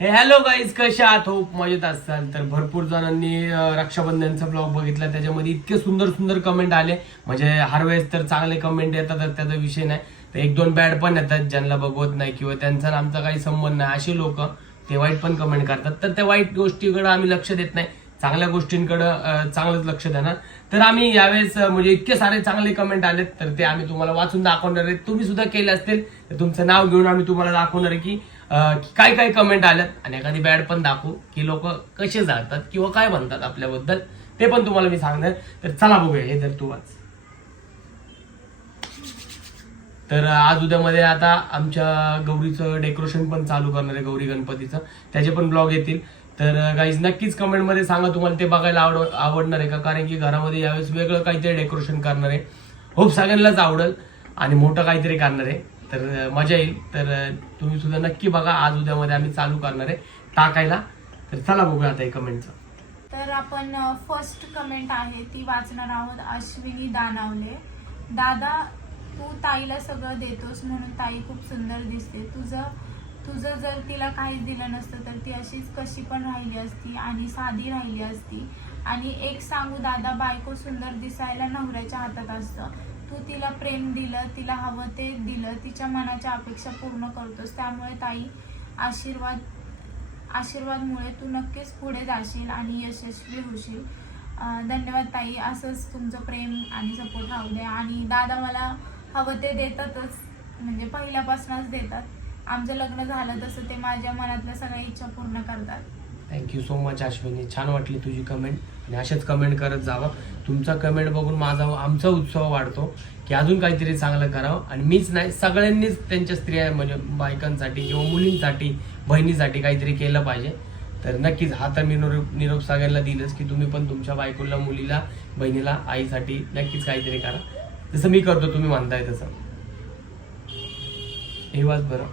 Hello guys, कशा आहात? Hope मजेत असाल. तर भरपूर जणांनी रक्षाबंधनचा ब्लॉग बघितला, त्याच्यामध्ये इतके सुंदर सुंदर कमेंट आले. म्हणजे हर वेळेस तर चांगले कमेंट येतात, त्याचा विषय नाही. तर एक दोन बॅड पण येतात, ज्यांना बघवत नाही किंवा त्यांचा आणि आमचा काही संबंध नाही असे लोक ते वाईट पण कमेंट करतात. तर त्या वाईट गोष्टीकडे आम्ही लक्ष देत नाही, चांगल्या गोष्टींकडे चांगलंच लक्ष देणार. तर आम्ही यावेळेस म्हणजे इतके सारे चांगले कमेंट आलेत, तर ते आम्ही तुम्हाला वाचून दाखवणार आहे. तुम्ही सुद्धा केले असतील तर तुमचं नाव घेऊन आम्ही तुम्हाला दाखवणार आहे की काय काय कमेंट आल्यात, आणि एखादी बॅड पण दाखवू की लोक कसे जातात किंवा काय म्हणतात आपल्याबद्दल, ते पण तुम्हाला मी सांगणार. तर चला बघूया. हे तर तू वाच. तर आज उद्यामध्ये आता आमच्या गौरीचं डेकोरेशन पण चालू करणार आहे, गौरी गणपतीचं. त्याचे पण ब्लॉग येतील. तर गाईज नक्कीच कमेंटमध्ये सांगा तुम्हाला ते बघायला आवडणार आहे का, कारण की घरामध्ये यावेळेस वेगळं काहीतरी डेकोरेशन करणार आहे. होप सगळ्यांनाच आवडेल आणि मोठं काहीतरी करणार आहे, तर मजा येईल. तर तुम्ही सुद्धा नक्की बघा. आज उद्यामध्ये आम्ही चालू करणार आहे टाकायला. तर चला बघूया आता हे कमेंटचं. तर आपण फर्स्ट कमेंट आहे ती वाचणार आहोत. अश्विनी दानावले. दादा, तू ताईला सगळं देतोस म्हणून ताई खूप सुंदर दिसते. तुझं जर तिला काहीच दिलं नसतं तर ती अशीच कशी पण राहिली असती आणि साधी राहिली असती. आणि एक सांगू दादा, बायको सुंदर दिसायला नवऱ्याच्या हातात असतं. तू तिला प्रेम दिलं, तिला हवं ते दिलं, तिच्या मनाच्या अपेक्षा पूर्ण करतोस. त्यामुळे ताई, आशीर्वादमुळे तू नक्कीच पुढे जाशील आणि यशस्वी होशील. धन्यवाद ताई. असंच तुमचं प्रेम आणि सपोर्ट राहू दे. आणि दादा मला हवं ते देतातच, म्हणजे पहिल्यापासूनच देतात. आमचं लग्न झालं तसं ते माझ्या मनातल्या सगळ्या इच्छा पूर्ण करतात. थँक्यू सो मच अश्विनी, छान वाटली तुझी कमेंट, आणि अशाच कमेंट करत जावा. तुमचा कमेंट बघून आमचा उत्साह वाढतो की अजून काहीतरी चांगलं करावं. आणि मीच नाही, सगळ्यांनीच त्यांच्या स्त्रिया म्हणजे बायकांसाठी किंवा मुलींसाठी, बहिणीसाठी काहीतरी केलं पाहिजे. तर नक्कीच हा तर मी निरोप सगळ्यांना दिलंच की तुम्ही पण तुमच्या बायकोला, मुलीला, बहिणीला, आईसाठी नक्कीच काहीतरी करा. जसं मी करतो, तुम्ही म्हणताय तसं. हे वाच बरं.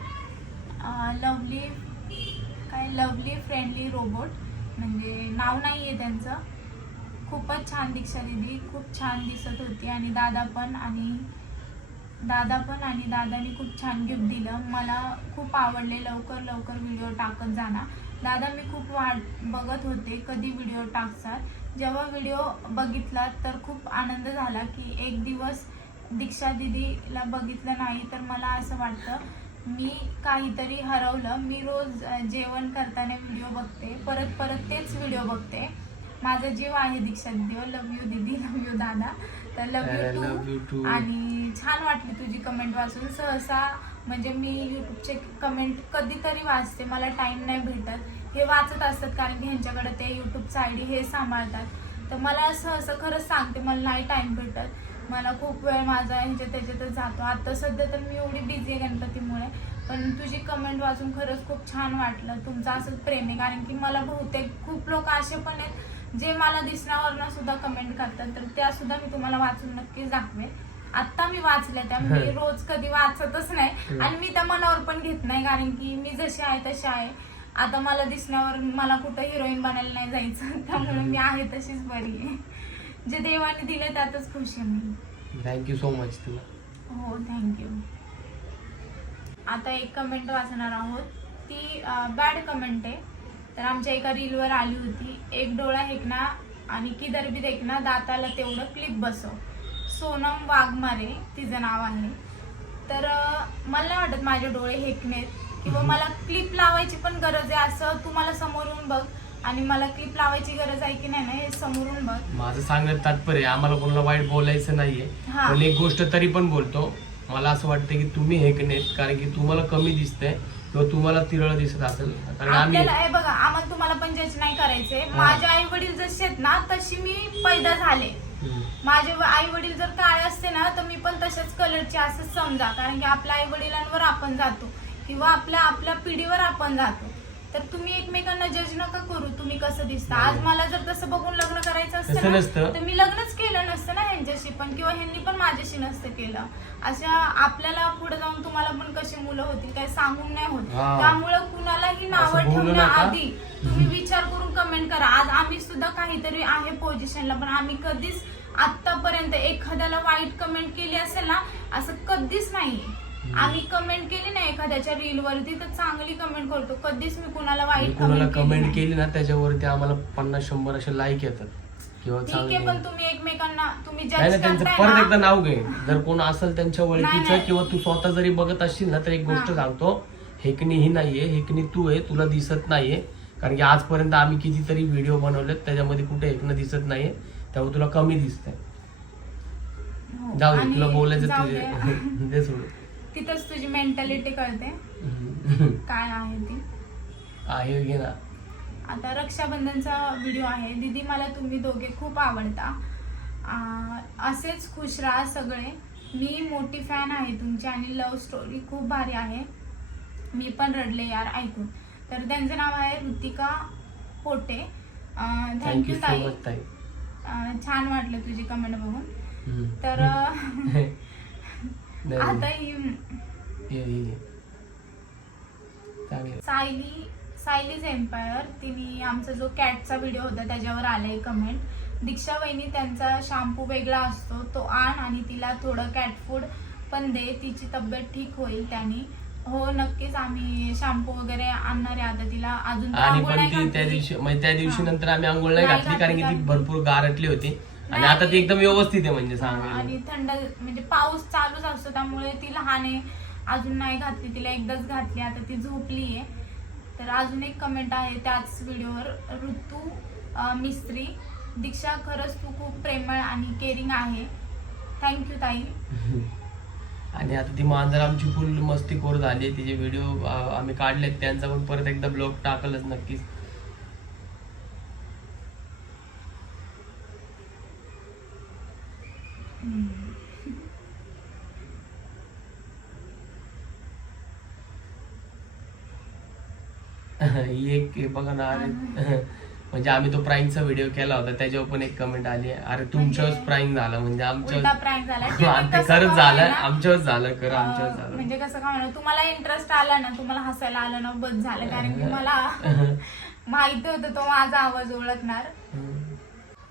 लवली फ्रेंडली रोबोट, म्हणजे नाव नाहीये त्यांचं. खूपच छान दीक्षा दिदी, खूप छान दिसत होती. आणि दादा पण आणि दादाने खूप छान गिफ्ट दिलं. मला खूप आवडले. लवकर व्हिडिओ टाकत जाणार दादा. मी खूप वाट बघत होते कधी व्हिडिओ टाकतात. जेव्हा व्हिडिओ बघितला तर खूप आनंद झाला की एक दिवस दीक्षा दिदीला बघितलं नाही तर मला असं वाटतं मी काहीतरी हरवलं. मी रोज जेवण करताना व्हिडिओ बघते, परत तेच व्हिडिओ बघते. माझा जीव आहे दीक्षा दिदी. लव यू दीदी, लव यू दादा. तर लव यू टू. आणि छान वाटली तुझी कमेंट वाचून. सहसा म्हणजे मी यूट्यूबचे कमेंट कधीतरी वाचते, मला टाइम नाही भेटत. हे वाचत असतात कारण की ह्यांच्याकडे ते यूट्यूबचं आयडी हे सांभाळतात. तर मला सहसा खरंच सांगते, मला नाही टाइम भेटत. मला खूप वेळ माझा त्याच्यातच जातो. आता सध्या तर मी एवढी बिझी आहे गणपतीमुळे. पण तुझी कमेंट वाचून खरंच खूप छान वाटलं. तुमचं असंच प्रेम आहे, कारण की मला बहुतेक खूप लोक असे पण आहेत जे मला दिसण्यावरनं सुद्धा कमेंट करतात. तर त्या सुद्धा मी तुम्हाला वाचून नक्कीच दाखवेन. आता मी वाचल्या त्या, मी रोज कधी वाचतच नाही आणि मी त्या मनावर पण घेत नाही, कारण की मी जशी आहे तशी आहे. आता मला दिसण्यावर मला कुठं हिरोईन बनायला नाही जायचं, त्यामुळे मी आहे तशीच बरी आहे. जे देवाने दिले त्यातच खुश आहे मी. थँक्यू सो मच तुला. हो, थँक्यू. आता एक कमेंट वाचणार आहोत. ती बॅड कमेंट आहे. तर आमच्या एका रीलवर आली होती. एक डोळा हेकना आणि किधर भी देखना, दाताला तेवढं क्लिप बसव. सोनम वाघमारे तिचं नाव आहे. तर मला नाही वाटत माझे डोळे हेकणेत किंवा मला क्लिप लावायची पण गरज आहे. असं तू मला समोरून बघ आणि मला क्लिप लावायची गरज आहे की नाही ना हे समोरून बघ. माझं सांगण्यात तात्पर्य, आम्हाला कोणाला वाईट बोलायचं नाहीये, पण एक गोष्ट तरी पण बोलतो. मला असं वाटतं की तुम्ही हेकणेत, कारण की तुम्हाला कमी दिसतंय किंवा तुम्हाला तिरळ दिसत असेल. कारण आपल्याला हे बघा, आम्हाला तुम्हाला पण जज नाही करायचंय. माझे आई वडील जसे आहेत ना तशी मी पैदा झाले. माझे आई वडील जर काळे असते ना तर मी पण तशाच कलरचे असं समजा, कारण की आपल्या आई वडिलांवर आपण जातो किंवा आपल्या पिढीवर आपण जातो. तर तुम्ही एकमेकांना जज नका करू तुम्ही कसं दिसता. आज मला जर तसं बघून लग्न करायचं असतं ना तर मी लग्नच केलं नसतं ना ह्यांच्याशी पण, किंवा ह्यांनी पण माझ्याशी नसतं केलं. अशा आपल्याला पुढे जाऊन तुम्हाला पण कशी मुलं होती काय सांगून नाही होत. त्यामुळे कुणालाही नावं ठेवण्याआधी तुम्ही विचार करून कमेंट करा. आज आम्ही सुद्धा काहीतरी आहे पोझिशनला, पण आम्ही कधीच आतापर्यंत एखाद्याला वाईट कमेंट केली असेल ना असं कधीच नाही. आम्ही कमेंट केली ना एखाद्याच्या रील वरती तर चांगली कमेंट करतो, कधीच मी कुणाला मी वाईट कोणाला कमेंट नाही. केली ना त्याच्यावरती आम्हाला 50-100 असे लाईक येतात किंवा ठीक आहे, चांगले. पण तुम्ही एकमेकांना तुम्ही नाही ना, जज त्यांचं करताय परत एकदा ना. नाव घे. जर कोण असेल त्यांच्या ओळखीचं नाही. किंवा तू स्वतः जरी बघत असशील ना तर एक गोष्ट हा. सांगतो, हेकणी ही नाहीये, हेकणी तू आहे, तुला दिसत नाहीये. कारण की आजपर्यंत आम्ही कितीतरी व्हिडिओ बनवलेत त्याच्यामध्ये कुठे हेकणं दिसत नाहीये, त्यामुळे तुला कमी दिसतंय. हो. जाऊ दे, आणि तुला बोलायचं जाऊ तुझे दे. दे सोडून. तिथंच तुझी मेंटॅलिटी कळते काय आहे ती. आहे घे ना. आता रक्षाबंधनचा व्हिडिओ आहे. दीदी मला तुम्ही दोघे खूप आवडता, असेच खुश राहा सगळे. मी मोठी फॅन आहे तुमची आणि लव्ह स्टोरी खूप भारी आहे. मी पण रडले यार ऐकून. तर त्यांचं नाव आहे Ritika Pote. Thank you thank you so ताई. मच ताई. छान वाटलं तुझी कमेंट बघून. तर नाही, आता ही ये. चांगलं. सायलीज एम्पायर, तिने आमचा जो कॅटचा व्हिडिओ होता त्याच्यावर आलाय कमेंट. दीक्षा वहिनी त्यांचा शॅम्पू वेगळा असतो तो आण आणि तिला थोडं कॅट फूड पण दे, तिची तब्येत ठीक होईल त्याने. हो नक्कीच, आम्ही शॅम्पू वगैरे आणणार आहे आता तिला. अजून तर आणि आंघोळ पण नाही ती घातली. त्या दिवशी म्हणजे त्या दिवशी हा. नंतर आम्ही आंघोळ नाही नाही घातली कारण की ती घातली. भरपूर गारटली होती आणि नाही. आता ती एकदम व्यवस्थित आहे म्हणजे सांगायला. आणि थंड म्हणजे पाऊस चालूच असतो त्यामुळे ती लहान आहे, अजून नाही घातली तिला, एकदाच घातली, आता ती झोपली आहे. तर अजून एक कमेंट आहे त्याच व्हिडिओवर, ऋतू मिस्त्री. दीक्षा खरंच तू खूप प्रेमळ आणि केअरिंग आहे. थँक्यू ताई. आणि आता ती मांजर आमची फुल मस्तीखोर झाली. तिचे व्हिडिओ आम्ही काढलेत, त्यांचा पण परत एकदा ब्लॉग टाकलच नक्कीच. ही एक बघा ना, अरे म्हणजे आम्ही तो प्राईंगचा व्हिडिओ केला होता त्याच्यावर पण एक कमेंट आली, अरे तुमच्यावर प्राईंग झाला म्हणजे उलटा आमच्या प्रँक झाला. ते खरंच झालं, आमच्यावर झालं, खरं आमच्यावर झालं. म्हणजे कसं काय म्हणा, तुम्हाला इंटरेस्ट आला ना, तुम्हाला हसायला आलं ना, बस झालं. कारण की मला माहिती होतं तो माझा आवाज ओळखणार.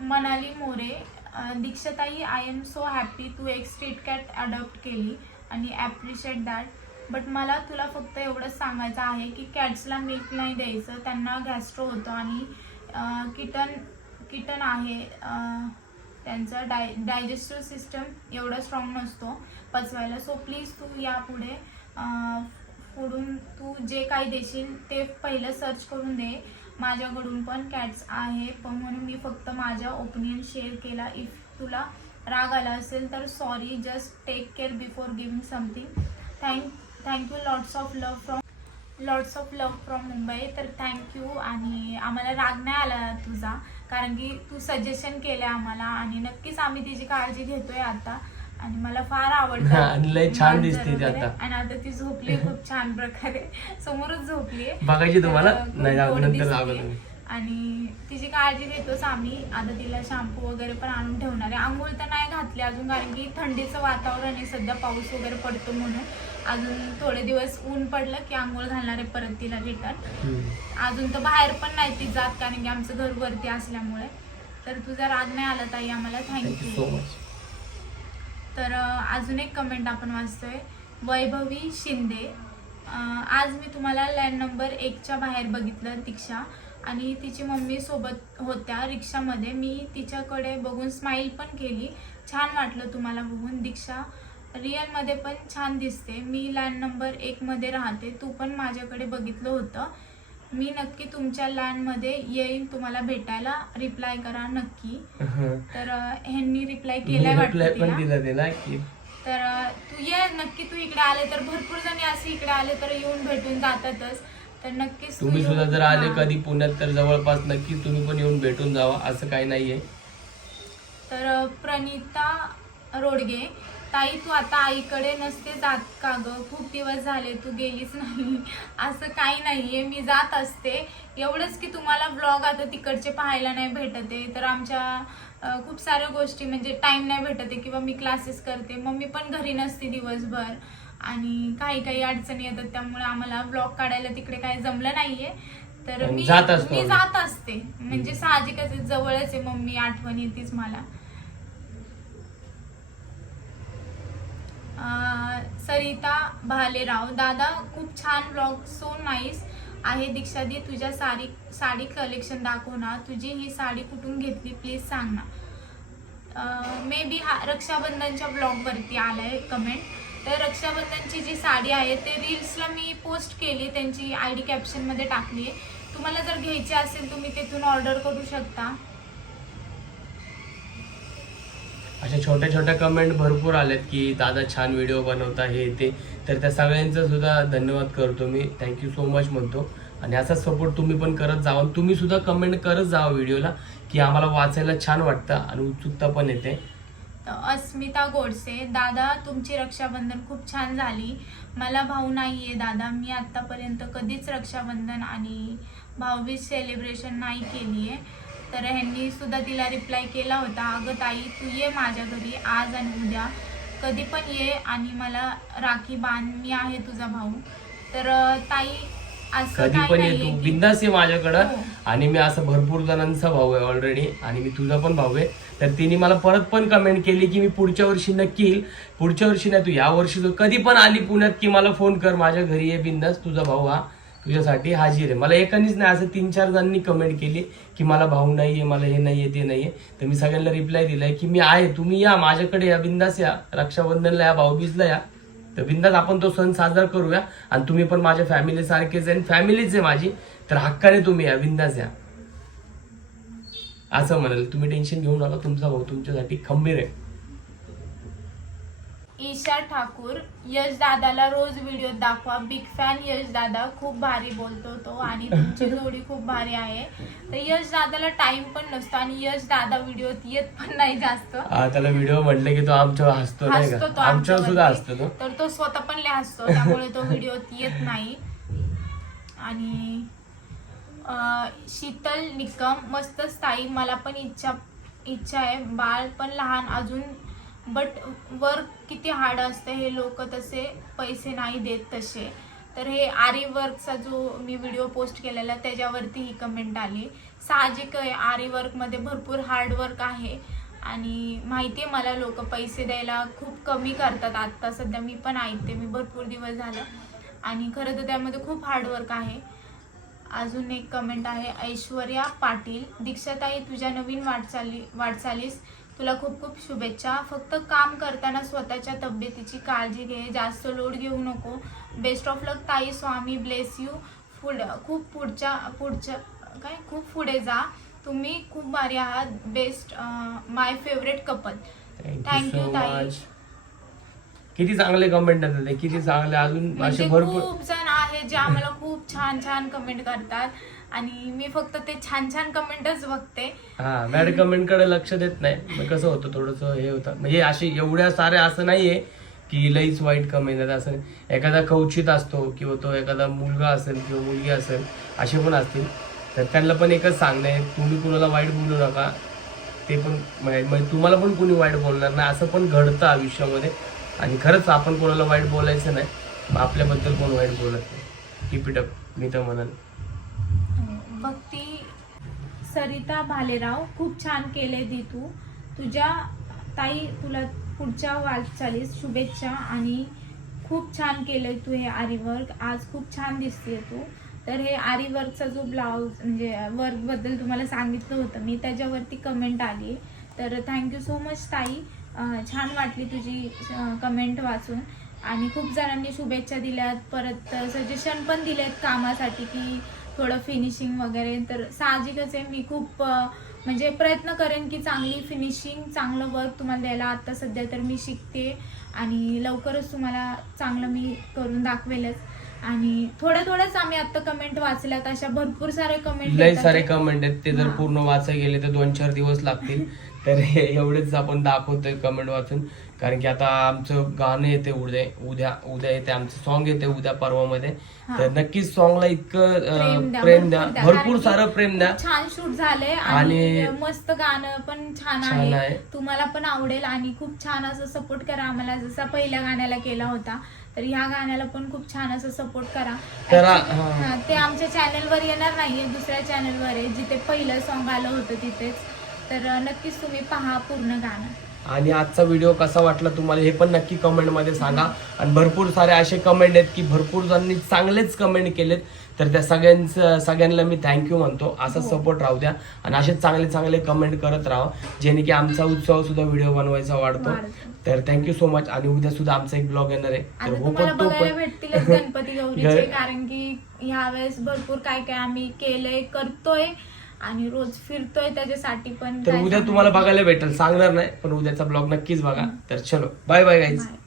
मनाली मोरे, दीक्षाताई आय एम सो हॅपी तू एक स्ट्रीट कॅट अडॉप्ट केली आणि ॲप्रिशिएट दॅट. बट मला तुला फक्त एवढंच सांगायचं आहे की कॅट्सला मिल्क नाही द्यायचं, त्यांना गॅस्ट्रो होतं आणि किटन आहे, त्यांचा डायजेस्टिव्ह सिस्टम एवढा स्ट्रॉंग नसतो पचवायला. सो प्लीज तू यापुढे पुढून तू जे काही देशील ते पहिलं सर्च करून दे. माझ्याकडून पण कॅट्स आहे पण म्हणून मी फक्त माझा ओपिनियन शेअर केला. इफ तुला राग आला असेल तर sorry, just take care before giving something. Thank you lots of love from Mumbai. तर थँक्यू. आणि आम्हाला राग नाही आला तुझा, कारण की तू सजेशन केलं आम्हाला आणि नक्कीच आम्ही तिची काळजी घेतोय आता. आणि मला फार आवडतं आणि लय छान दिसते ती आता. आणि आता ती झोपली खूप छान प्रकारे, समोरच झोपली बघायची तुम्हाला नाही गोड नंतर दिसते. लागलं. आणि तिची काळजी घेतोच आम्ही. आता तिला शॅम्पू वगैरे पण आणून ठेवणार आहे. आंघोळ तर नाही घातली अजून कारण की थंडीचं वातावरण आहे सध्या, पाऊस वगैरे पडतो म्हणून. अजून थोडे दिवस ऊन पडलं की आंघोळ घालणार आहे परत तिला रिटर्न. अजून तर बाहेर पण नाही ती जात कारण की आमचं घर वरती असल्यामुळे. तर तुझा राग नाही आला ताई आम्हाला, थँक्यू सो थँक्यू. मच. तर अजून एक कमेंट आपण वाचतोय, वैभवी शिंदे. आज मी तुम्हाला लँड नंबर 1च्या बाहेर बघितलं दीक्षा आणि तिची मम्मी सोबत होत्या रिक्षामध्ये. मी तिच्याकडे बघून स्माईल पण केली. छान वाटलं तुम्हाला बघून. दीक्षा रिअलमध्ये पण छान दिसते. मी लँड नंबर 1मध्ये राहते. तू पण माझ्याकडे बघितलं होतं. मी नक्की तुमच्या लँडमध्ये येईन तुम्हाला भेटायला. रिप्लाय करा नक्की. तर ह्यांनी रिप्लाय केलाय वाटतं पण तिला. दिला ना की तर तू ये नक्की. तू इकडे आले तर भरपूर जणी असे इकडे आले तर येऊन भेटून जातातच. तर नक्कीच तुम्ही सुद्धा जर आले कधी पुण्यात तर जवळपास नक्की तुम्ही पण येऊन भेटून जावा, असं काही नाहीये. तर प्रणिता रोडगे, ताई तू आता आईकडे नसते जात का ग? खूप दिवस झाले तू गेलीच नाही. असं काही नाहीये, मी जात असते. एवढंच की तुम्हाला ब्लॉग आता तिकडचे पाहायला नाही भेटत आहे. तर आमच्या खूप साऱ्या गोष्टी म्हणजे टाइम नाही भेटत आहे किंवा मी क्लासेस करते, मम्मी पण घरी नसते दिवसभर आणि काही अडचणी येतात त्यामुळे आम्हाला ब्लॉग काढायला तिकडे काही जमलं नाहीये. तर मी जात असते म्हणजे साहजिकच जवळच आहे, मम्मी आठवण येतेच मला. सरिता भालेराव, दादा खूप छान ब्लॉग, सो नाईस आहे. दीक्षादी तुझ्या साडी कलेक्शन दाखव ना, तुझी ही साडी कुठून घेतली प्लीज सांग ना. मे बी हा रक्षाबंधनच्या ब्लॉगवरती आलाय कमेंट. तर रक्षाबंधनची जी साडी आहे ते रील्सला मी पोस्ट केली, त्यांची ID कॅप्शनमध्ये टाकली आहे. तुम्हाला जर घ्यायची असेल तुम्ही तिथून ऑर्डर करू शकता. अशा छोट्या छोट्या कमेंट भरपूर आल्यात की दादा छान व्हिडिओ बनवता हे ते, तर त्या सगळ्यांचं सुद्धा धन्यवाद करतो मी, थँक्यू सो मच म्हणतो. आणि असा सपोर्ट तुम्ही पण करत जावा, तुम्ही सुद्धा कमेंट करत जावा व्हिडिओला, की आम्हाला वाचायला छान वाटतं आणि उत्सुकता पण येते. अस्मिता गोडसे, दादा तुमची रक्षाबंधन खूप छान झाली. मला भाऊ नाहीये दादा, मी आतापर्यंत कधीच रक्षाबंधन आणि भाऊबीज सेलिब्रेशन नाही केली आहे. तर ह्यांनी सुद्धा तिला रिप्लाय केला होता, अगं ताई तू ये माझ्या घरी आज आणि उद्या कधी पण ये आणि मला राखी बांध, मी आहे तुझा भाऊ. तर ताई असं कधी काही पण ये नाहीये तू, की- बिंदास आहे माझ्याकडं. हो. आणि मी असं भरपूर जणांचा भाऊ आहे ऑलरेडी, आणि मी तुझा पण भाऊ आहे. तर तिने मला परत पण कमेंट केली की मी पुढच्या वर्षी नक्की येईल. पुढच्या वर्षी नाही, तू या वर्षी तू कधी पण आली पुण्यात की मला फोन कर, माझ्या घरी ये बिंदास, तुझा भाऊ हा तुझ्यासाठी हाजीर आहे. मला एकानीच नाही, असं 3-4 जणांनी कमेंट केली की मला भाऊ नाहीये, मला हे नाहीये ते नाहीये. तर मी सगळ्यांना रिप्लाय दिलाय की मी आहे, तुम्ही या माझ्याकडे, या बिंदास या, रक्षाबंधनला या, भाऊबीजला या. तर बिंदास आपण तो सण साजरा करूया. आणि तुम्ही पण माझ्या फॅमिली सारखेच आहे, फॅमिलीच आहे माझी, तर हक्काने तुम्ही या, बिंदास या, असं म्हणाल. तुम्ही टेन्शन घेऊ नका, तुमचा भाऊ तुमच्यासाठी खंबीर आहे. ईशा ठाकूर, यश दादाला रोज व्हिडिओ दाखवा, बिग फॅन यश दादा, खूप भारी बोलतो तो आणि तुमची जोडी खूप भारी आहे. तर यश दादाला टाइम पण नसतो आणि यश दादा व्हिडिओत येत पण नाही जास्त. त्याला व्हिडिओ म्हटलं की तो आमच्यावर हसतो नाही हसतो का, तो आमच्यावर सुद्धा आमच्यावरती. हसतो तो. तर तो स्वतः पण लय हसतो, त्यामुळे तो व्हिडिओत येत नाही. आणि शीतल निकम, मस्त ताई, मला पण इच्छा आहे, बाळ पण लहान अजून, बट वर्क किती हार्ड असतं, हे लोक तसे पैसे नाही देत तसे. तर हे आरी वर्कचा जो मी व्हिडिओ पोस्ट केलेला त्याच्यावरती ही कमेंट आली. साहजिक आहे, आरी वर्कमध्ये भरपूर हार्डवर्क आहे आणि माहिती आहे मला, लोक पैसे द्यायला खूप कमी करतात. आत्ता सध्या मी पण ऐकते, मी भरपूर दिवस झालं, आणि खरं तर त्यामध्ये खूप हार्डवर्क आहे. अजून एक कमेंट आहे ऐश्वर्या पाटील, दीक्षाताई तुझ्या नवीन वाटचालीस तुला खूप खूप शुभेच्छा. फक्त काम करताना स्वतःच्या तब्येतीची काळजी घे, जास्त लोड घेऊ नको. बेस्ट ऑफ लक ताई, स्वामी ब्लेस यू. खूप पुढे जा, तुम्ही खूप भारी आहात, बेस्ट, माय फेवरेट कपल. थँक्यू ताई. किती चांगले कमेंट येतात, किती चांगले, अजून असे म्हणजे भरपूर खूप जण आहेत जे आम्हाला खूप छान छान कमेंट करतात आणि मी फक्त ते छान छान कमेंटच बघते. हा, बॅड कमेंट कडे लक्ष देत नाही. मग कसं होतं, थोडस हे होतं, म्हणजे असे एवढ्या साऱ्या असं नाहीये की लईच वाईट कमेंट येतात. असं एखादा कवचित असतो किंवा तो एखादा मुलगा असेल किंवा मुलगी असेल, असे पण असतील. तर त्यांना पण एकच सांगणं आहे, तुम्ही कुणाला वाईट बोलू नका. ते पण म्हणजे तुम्हाला पण कोणी वाईट बोलणार नाही, असं पण घडतं आयुष्यामध्ये. आणि खरंच आपण कोणाला वाईट बोलायचं नाही, मग आपल्याबद्दल कोण वाईट बोलत नाही. कीप इट अप, मी तर म्हणाल. भक्ती सरिता भालेराव, खूप छान केले दी तू, तुझ्या ताई तुला पुढच्या वाटचालीस शुभेच्छा आणि खूप छान केलंय तू हे आरी वर्क, आज खूप छान दिसतेय तू. तर हे आरी वर्कचा जो ब्लाऊज म्हणजे वर्कबद्दल तुम्हाला सांगितलं होतं मी, त्याच्यावरती कमेंट आली. तर थँक्यू सो मच ताई, छान वाटली तुझी कमेंट वाचून आणि खूप जणांनी शुभेच्छा दिल्यात, परत सजेशन पण दिलेत कामासाठी की थोडं फिनिशिंग वगैरे. तर साहजिकच आहे, मी खूप म्हणजे प्रयत्न करेन की चांगली फिनिशिंग, चांगलं वर्क तुम्हाला द्यायला. आता सध्या तर मी शिकते आणि लवकरच तुम्हाला चांगलं मी करून दाखवेलच. आणि थोड्याच आम्ही आता कमेंट वाचल्यात, अशा भरपूर सारे कमेंट, लय सारे कमेंट आहेत, ते जर पूर्ण वाचायला गेले तर 2-4 दिवस लागतील. तर एवढेच आपण दाखवतोय कमेंट वाचून, कारण की आता आमचं गाणं येते उद्या येते, आमचं सॉन्ग येते उद्या परवामध्ये. तर नक्कीच सॉन्गला इतकं प्रेम द्या, भरपूर सारं प्रेम द्या. छान शूट झालंय आणि मस्त गाणं पण छान आहे, तुम्हाला पण आवडेल. आणि खूप छान असं सपोर्ट करा आम्हाला, जसा पहिल्या गाण्याला केला होता, तर ह्या गाण्याला पण खूप छान असं सपोर्ट करा. ते आमच्या चॅनलवर येणार नाहीये, दुसऱ्या चॅनलवर आहे, जिथे पहिलं सॉन्ग आलं होतं तिथेच. तर नक्कीच तुम्ही पहा पूर्ण गाणं. आणि आजचा व्हिडिओ कसा वाटला तुम्हाला हे पण नक्की कमेंटमध्ये सांगा. आणि भरपूर सारे असे कमेंट आहेत की भरपूर जणांनी चांगलेच कमेंट केलेत, तर त्या सगळ्यांना मी थँक्यू म्हणतो. असा सपोर्ट राहू द्या आणि असे चांगले चांगले कमेंट करत राहा, जेणे की आमचा उत्साह सुद्धा व्हिडिओ बनवायचा वाढतो. तर थँक्यू सो मच. आणि उद्या सुद्धा आमचा एक ब्लॉग येणार आहे, तर आता हो तुम्हाला पण तो बघायला पण भेटतीलच गणपती गौरीचे, कारण की ह्या वेळेस भरपूर काय काय आम्ही केलंय, करतोय आणि रोज फिरतोय त्याच्यासाठी पण. तर उद्या तुम्हाला बघायला भेटेल, सांगणार नाही, पण उद्याचा ब्लॉग नक्कीच बघा. तर चलो बाय बाय गाईज. Bye.